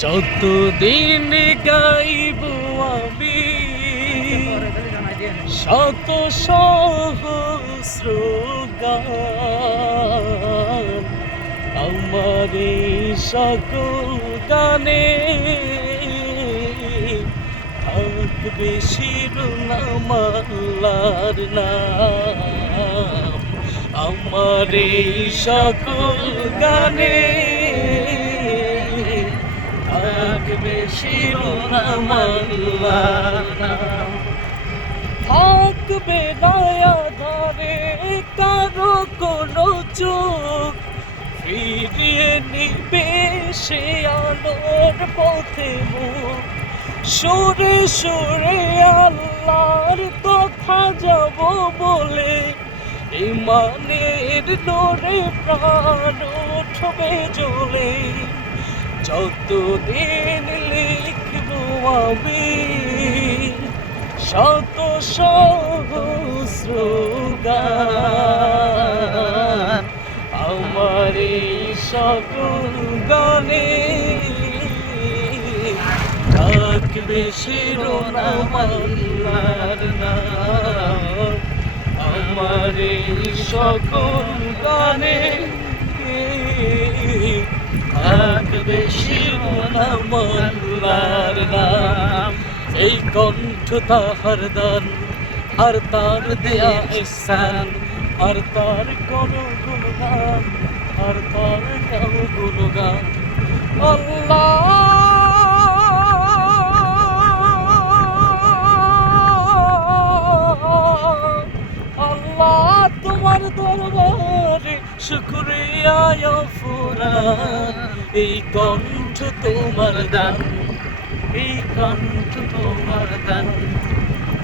যতদিন গাইব আমি। শত সহস্র আমার সকল গানে থাকবে শিরোনাম আল্লাহর নাম। আমার সকল গানে নাম থাকবে নয়া ধরে, কারও কোনো চোখ ফিরিয়ে নিবে সে আলোর পথে মুখ। সুরে সুরে আল্লাহর কথা যাব বলে, ইমানের ডোরে প্রাণ উঠবে জ্বলে। যতদিন আমি শত সহস্র গান আমার সকল গানে থাকবে শিরোনাম নাম। আমার সকল গানে থাকবে শিরোনাম নাম এই কণ্ঠ তাহার দান, আর তার দেয়া ইসান আর তার কোন গুণগান, আর তার গাও গুণগান। আল্লাহ শুক্রিয়া ফুরান। এই কণ্ঠ তোমার দান। এই কণ্ঠ তোমার দান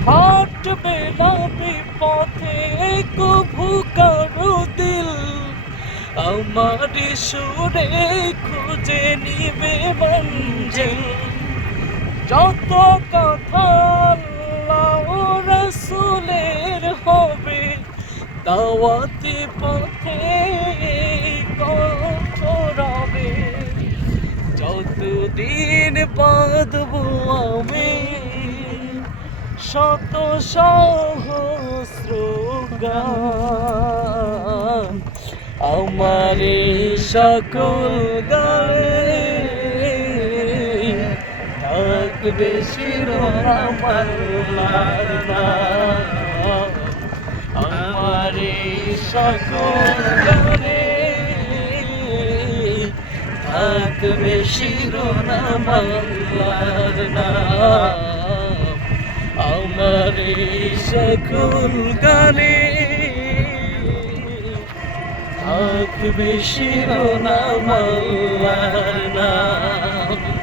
হাঁটবে না বিপথে কভু কারও দিল। আমার সুরে খুঁজে নিবে মঞ্জিল। যত কথা রসুলের হবে, দাওয়াতি পথে যতদিন বাঁধব আমি। শত সহস্র গান আমার সকল গানে থাকবে শিরোনাম আল্লাহর নাম। আমার সকল গানে থাকবে শিরোনাম আল্লাহর নাম। আমার সকল গানে থাকবে শিরোনাম আল্লাহর নাম।